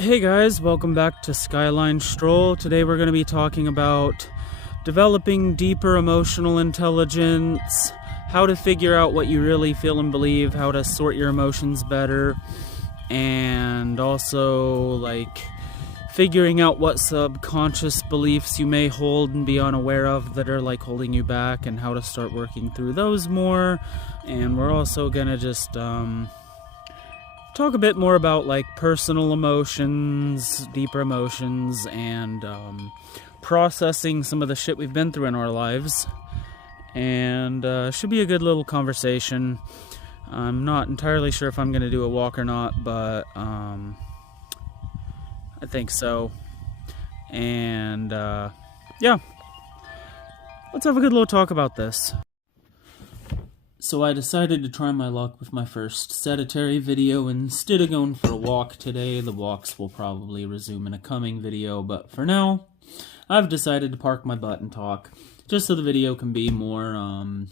Hey guys, welcome back to Skyline Stroll. Today we're going to be talking about developing deeper emotional intelligence, how to figure out what you really feel and believe, how to sort your emotions better, and also figuring out what subconscious beliefs you may hold and be unaware of that are holding you back, and how to start working through those more. And we're also going to just talk a bit more about personal emotions, deeper emotions, and processing some of the shit we've been through in our lives. And should be a good little conversation. I'm not entirely sure if I'm going to do a walk or not, but I think so. And yeah, let's have a good little talk about this. So I decided to try my luck with my first sedentary video. Instead of going for a walk today, the walks will probably resume in a coming video, but for now, I've decided to park my butt and talk, just so the video can be more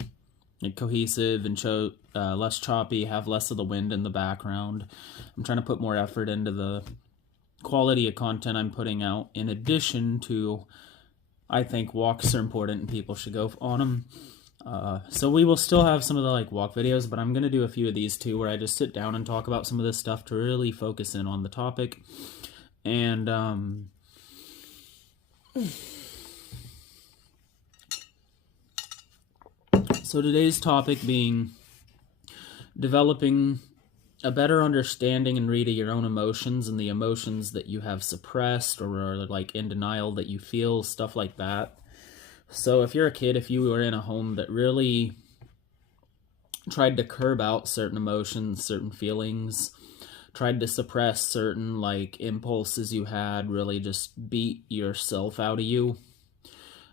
cohesive and show less choppy, have less of the wind in the background. I'm trying to put more effort into the quality of content I'm putting out, in addition to, I think walks are important and people should go on them. So we will still have some of the walk videos, but I'm going to do a few of these too, where I just sit down and talk about some of this stuff to really focus in on the topic. And so today's topic being developing a better understanding and read of your own emotions and the emotions that you have suppressed or are in denial that you feel, stuff like that. So if you're a kid, if you were in a home that really tried to curb out certain emotions, certain feelings, tried to suppress certain impulses you had, really just beat yourself out of you,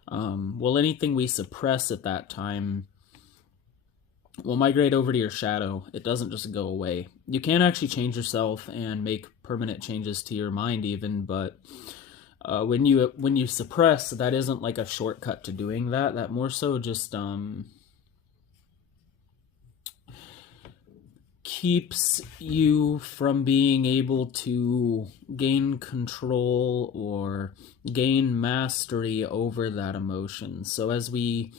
well, anything we suppress at that time will migrate over to your shadow. It doesn't just go away. You can actually change yourself and make permanent changes to your mind even, but when you suppress, that isn't a shortcut to doing that. That more so just keeps you from being able to gain control or gain mastery over that emotion. So as we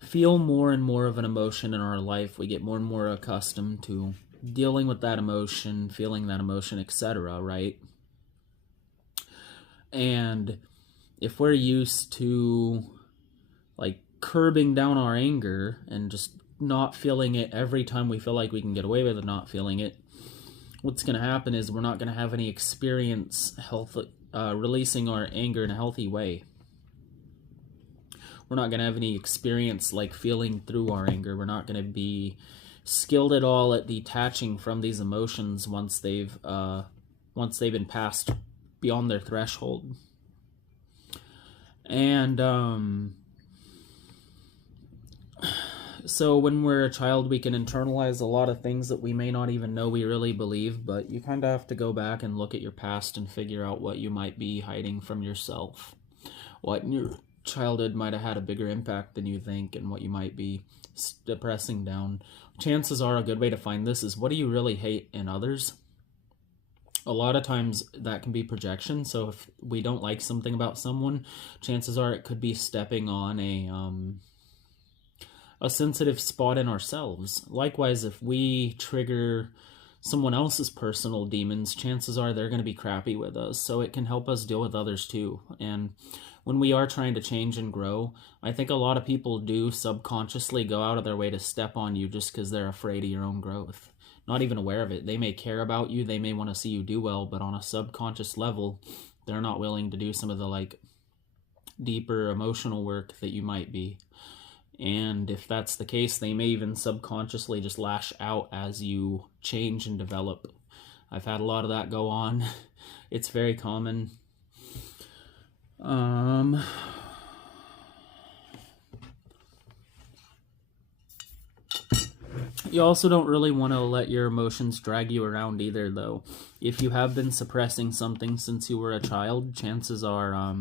feel more and more of an emotion in our life, we get more and more accustomed to dealing with that emotion, feeling that emotion, etc., right? And if we're used to curbing down our anger and just not feeling it every time we feel like we can get away with it, not feeling it, what's going to happen is we're not going to have any experience releasing our anger in a healthy way. We're not going to have any experience feeling through our anger. We're not going to be skilled at all at detaching from these emotions once they've been passed beyond their threshold. And so when we're a child, we can internalize a lot of things that we may not even know we really believe, but you kind of have to go back and look at your past and figure out what you might be hiding from yourself, what in your childhood might have had a bigger impact than you think, and what you might be suppressing down. Chances are a good way to find this is, what do you really hate in others? A lot of times that can be projection. So if we don't like something about someone, chances are it could be stepping on a sensitive spot in ourselves. Likewise, if we trigger someone else's personal demons, chances are they're going to be crappy with us. So it can help us deal with others too. And when we are trying to change and grow, I think a lot of people do subconsciously go out of their way to step on you just because they're afraid of your own growth. Not even aware of it. They may care about you, they may want to see you do well, but on a subconscious level, they're not willing to do some of the deeper emotional work that you might be. And if that's the case, they may even subconsciously just lash out as you change and develop. I've had a lot of that go on. It's very common. You also don't really want to let your emotions drag you around either, though. If you have been suppressing something since you were a child, chances are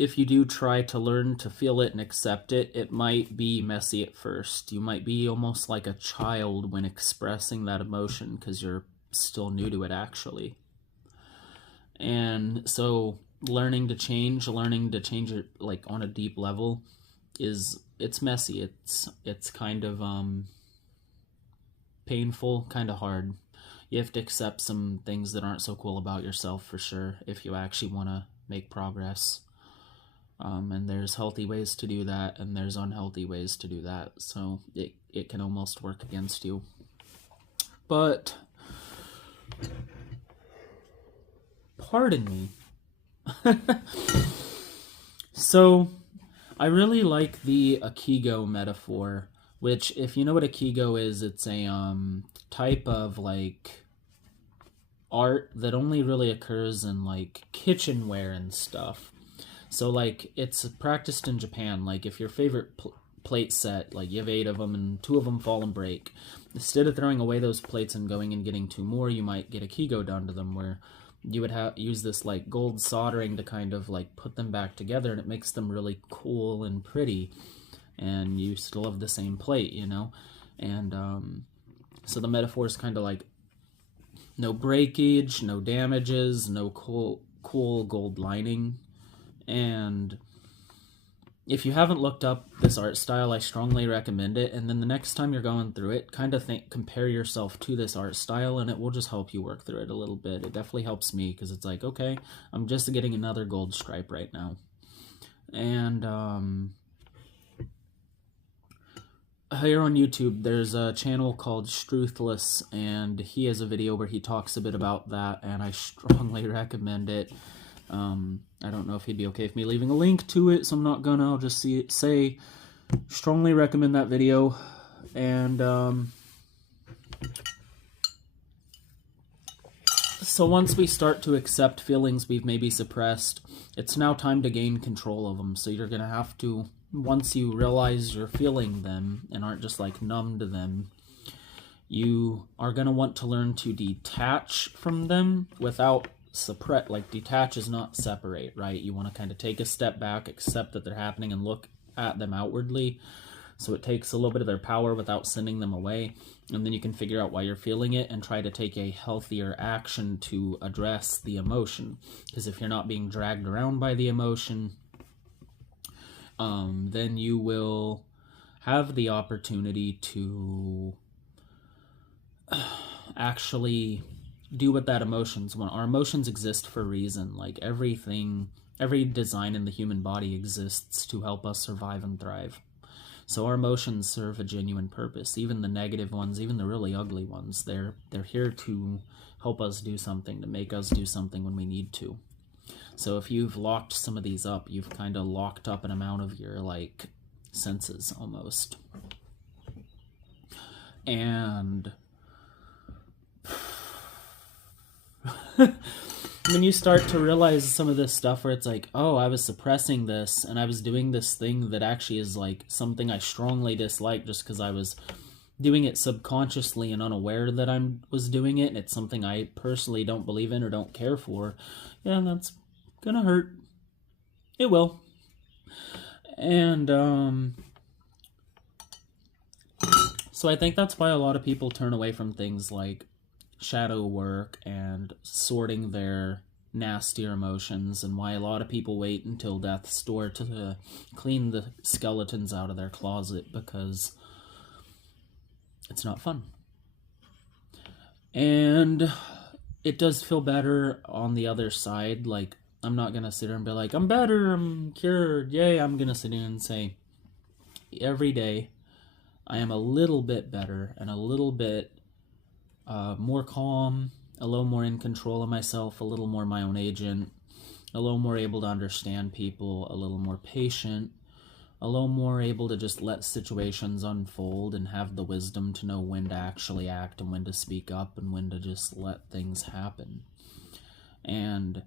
if you do try to learn to feel it and accept it, it might be messy at first. You might be almost like a child when expressing that emotion because you're still new to it, actually. And so learning to change it like on a deep level it's messy. It's kind of painful, kind of hard. You have to accept some things that aren't so cool about yourself, for sure, if you actually want to make progress. And there's healthy ways to do that, and there's unhealthy ways to do that. So it can almost work against you. But pardon me. So I really like the Ikigo metaphor, which, if you know what Ikigo is, it's a type of like art that only really occurs in like kitchenware and stuff. So like it's practiced in Japan. Like if your favorite plate set, like you have 8 of them and 2 of them fall and break, instead of throwing away those plates and going and getting 2 more, you might get Ikigo done to them, where you would use this like gold soldering to kind of like put them back together, and it makes them really cool and pretty, and you still have the same plate, you know. And so the metaphor is kind of like no breakage, no damages, no cool gold lining. And if you haven't looked up this art style, I strongly recommend it. And then the next time you're going through it, kind of compare yourself to this art style, and it will just help you work through it a little bit. It definitely helps me, because it's like, okay, I'm just getting another gold stripe right now. And here on YouTube, there's a channel called Struthless, and he has a video where he talks a bit about that, and I strongly recommend it. I don't know if he'd be okay with me leaving a link to it, so I'm not gonna. I'll just say strongly recommend that video. And so once we start to accept feelings we've maybe suppressed, it's now time to gain control of them. So you're gonna have to, once you realize you're feeling them and aren't just like numb to them, you are gonna want to learn to detach from them without like detach is not separate, right? You want to kind of take a step back, accept that they're happening, and look at them outwardly. So it takes a little bit of their power without sending them away, and then you can figure out why you're feeling it and try to take a healthier action to address the emotion. Because if you're not being dragged around by the emotion, then you will have the opportunity to actually do what that emotions want. Our emotions exist for a reason. Like everything, every design in the human body exists to help us survive and thrive. So our emotions serve a genuine purpose. Even the negative ones, even the really ugly ones, they're here to help us do something, to make us do something when we need to. So if you've locked some of these up, you've kind of locked up an amount of your like senses almost. And when you start to realize some of this stuff where it's like, oh, I was suppressing this and I was doing this thing that actually is like something I strongly dislike just because I was doing it subconsciously and unaware that I was doing it, and it's something I personally don't believe in or don't care for, yeah, that's gonna hurt. It will. And so I think that's why a lot of people turn away from things like shadow work and sorting their nastier emotions, and why a lot of people wait until death's door to clean the skeletons out of their closet, because it's not fun. And it does feel better on the other side. Like, I'm not gonna sit here and be like, I'm better, I'm cured, yay. I'm gonna sit here and say, every day I am a little bit better and a little bit more calm, a little more in control of myself, a little more my own agent, a little more able to understand people, a little more patient, a little more able to just let situations unfold and have the wisdom to know when to actually act and when to speak up and when to just let things happen. And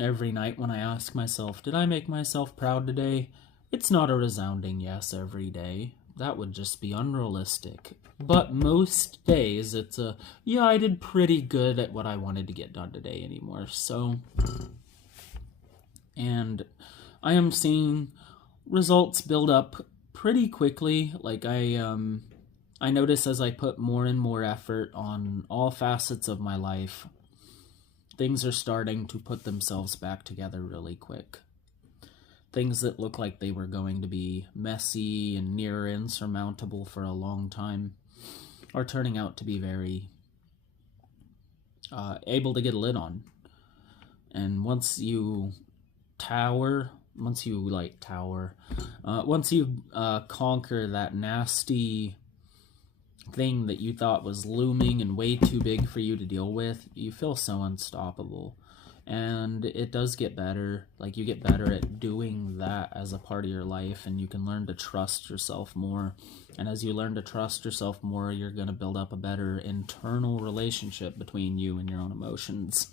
every night when I ask myself, did I make myself proud today? It's not a resounding yes every day. That would just be unrealistic. But most days it's a, yeah, I did pretty good at what I wanted to get done today anymore. So, and I am seeing results build up pretty quickly. Like I I notice as I put more and more effort on all facets of my life, things are starting to put themselves back together really quick. Things that look like they were going to be messy and near insurmountable for a long time are turning out to be very able to get a lid on. And once you conquer that nasty thing that you thought was looming and way too big for you to deal with, you feel so unstoppable. And it does get better. Like, you get better at doing that as a part of your life, and you can learn to trust yourself more. And as you learn to trust yourself more, you're going to build up a better internal relationship between you and your own emotions,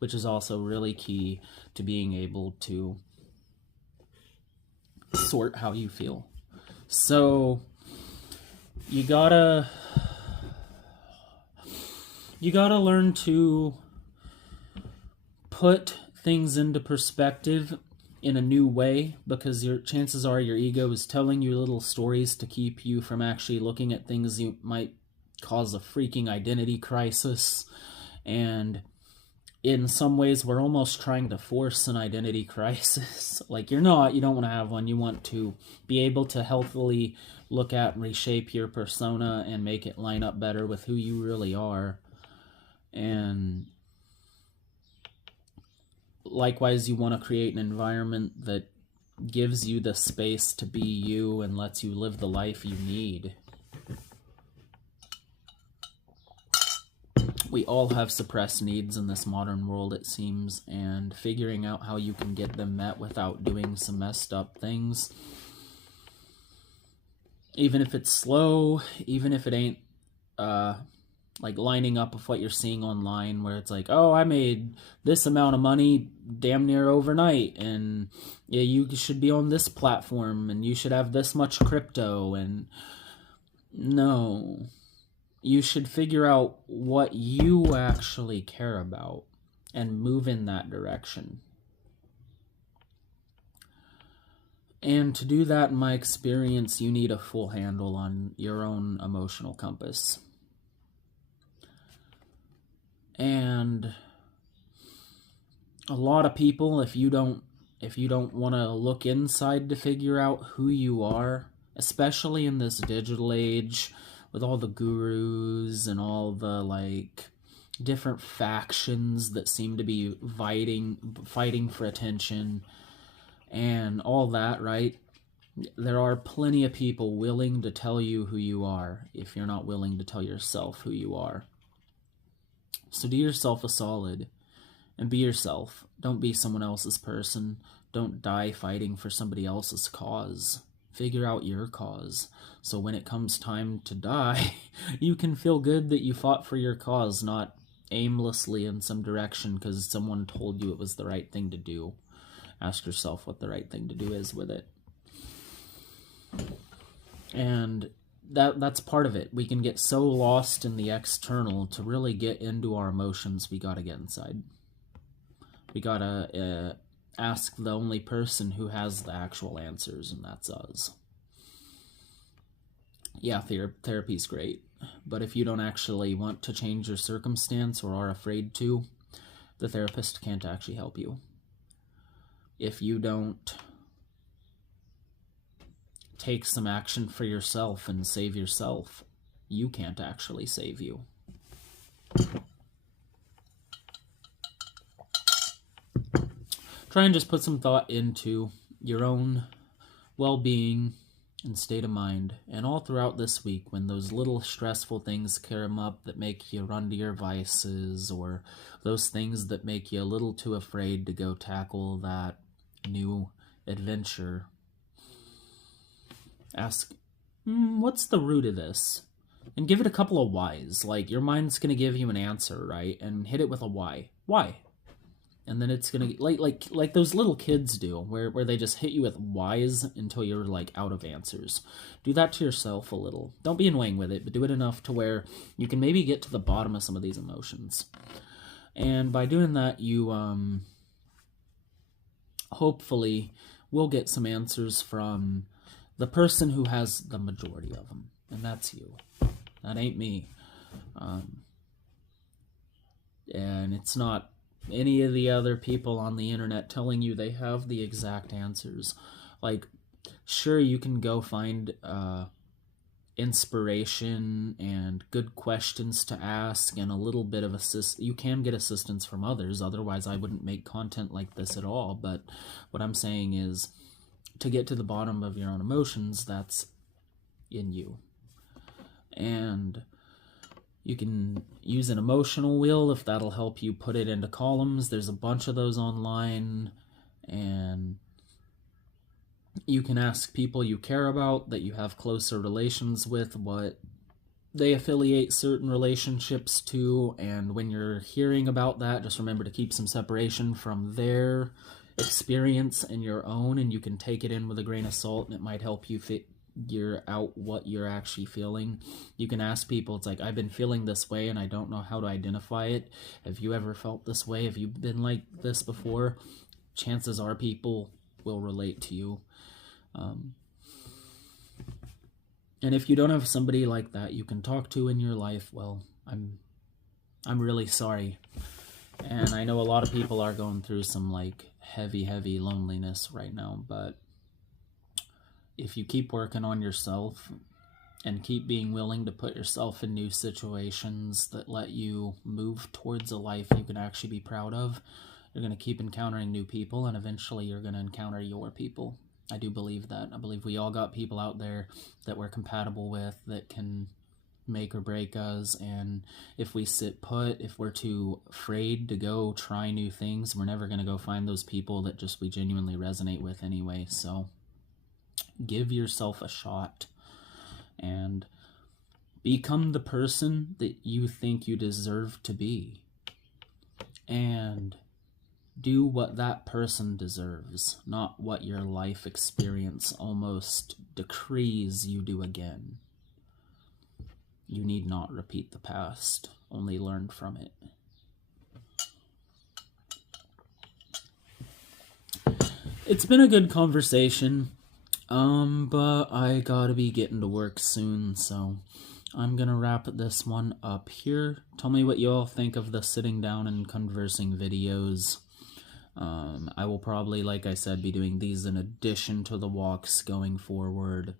which is also really key to being able to sort how you feel. So you gotta learn to put things into perspective in a new way, because your chances are your ego is telling you little stories to keep you from actually looking at things you might cause a freaking identity crisis. And in some ways, we're almost trying to force an identity crisis. Like, you don't want to have one. You want to be able to healthily look at and reshape your persona and make it line up better with who you really are. And likewise, you want to create an environment that gives you the space to be you and lets you live the life you need. We all have suppressed needs in this modern world, it seems, and figuring out how you can get them met without doing some messed up things, even if it's slow, even if it ain't like lining up with what you're seeing online, where it's like, oh, I made this amount of money damn near overnight, and yeah, you should be on this platform, and you should have this much crypto. And no, you should figure out what you actually care about and move in that direction. And to do that, in my experience, you need a full handle on your own emotional compass. And a lot of people, if you don't want to look inside to figure out who you are, especially in this digital age with all the gurus and all the like different factions that seem to be fighting for attention and all that, right? There are plenty of people willing to tell you who you are if you're not willing to tell yourself who you are. So do yourself a solid and be yourself. Don't be someone else's person. Don't die fighting for somebody else's cause. Figure out your cause. So when it comes time to die, you can feel good that you fought for your cause, not aimlessly in some direction because someone told you it was the right thing to do. Ask yourself what the right thing to do is with it. And that's part of it. We can get so lost in the external. To really get into our emotions, we gotta get inside. We gotta ask the only person who has the actual answers, and that's us. Yeah, therapy's great, but if you don't actually want to change your circumstance or are afraid to, the therapist can't actually help you. If you don't take some action for yourself and save yourself, you can't actually save you. Try and just put some thought into your own well-being and state of mind. And all throughout this week, when those little stressful things come up that make you run to your vices, or those things that make you a little too afraid to go tackle that new adventure, ask, what's the root of this? And give it a couple of whys. Like, your mind's going to give you an answer, right? And hit it with a why. Why? And then it's going to, like those little kids do, where they just hit you with whys until you're, like, out of answers. Do that to yourself a little. Don't be annoying with it, but do it enough to where you can maybe get to the bottom of some of these emotions. And by doing that, you, hopefully will get some answers from the person who has the majority of them, and that's you. That ain't me. And it's not any of the other people on the internet telling you they have the exact answers. Like, sure, you can go find inspiration and good questions to ask and a little bit of you can get assistance from others, otherwise I wouldn't make content like this at all. But what I'm saying is, to get to the bottom of your own emotions, that's in you. And you can use an emotional wheel if that'll help you put it into columns. There's a bunch of those online, and you can ask people you care about, that you have closer relations with, what they affiliate certain relationships to, and when you're hearing about that, just remember to keep some separation from their experience and your own, and you can take it in with a grain of salt, and it might help you figure out what you're actually feeling. You can ask people, it's like, I've been feeling this way and I don't know how to identify it. Have you ever felt this way? Have you been like this before? Chances are people will relate to you. And if you don't have somebody like that you can talk to in your life, well, I'm really sorry. And I know a lot of people are going through some like heavy loneliness right now, but if you keep working on yourself and keep being willing to put yourself in new situations that let you move towards a life you can actually be proud of, you're going to keep encountering new people, and eventually you're going to encounter your people. I do believe that. I believe we all got people out there that we're compatible with, that can make or break us, and if we sit put, if we're too afraid to go try new things, we're never going to go find those people that just we genuinely resonate with anyway. So give yourself a shot and become the person that you think you deserve to be, and do what that person deserves, not what your life experience almost decrees you do again. You need not repeat the past, only learn from it. It's been a good conversation, but I gotta be getting to work soon, so I'm gonna wrap this one up here. Tell me what you all think of the sitting down and conversing videos. I will probably, like I said, be doing these in addition to the walks going forward.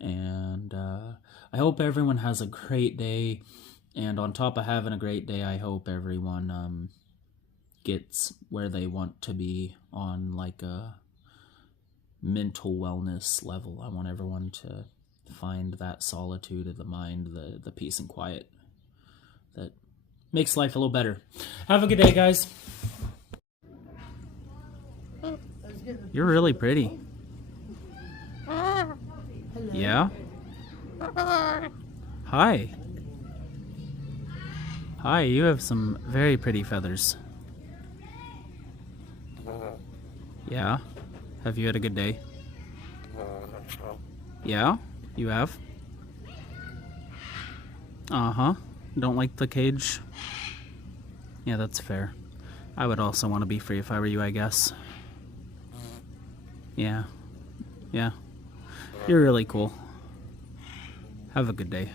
And I hope everyone has a great day. And on top of having a great day, I hope everyone gets where they want to be on like a mental wellness level. I want everyone to find that solitude of the mind, the peace and quiet that makes life a little better. Have a good day, guys. You're really pretty. Yeah? Hi. Hi, you have some very pretty feathers. Yeah? Have you had a good day? Yeah? You have? Uh-huh. Don't like the cage? Yeah, that's fair. I would also want to be free if I were you, I guess. Yeah. Yeah. You're really cool. Have a good day.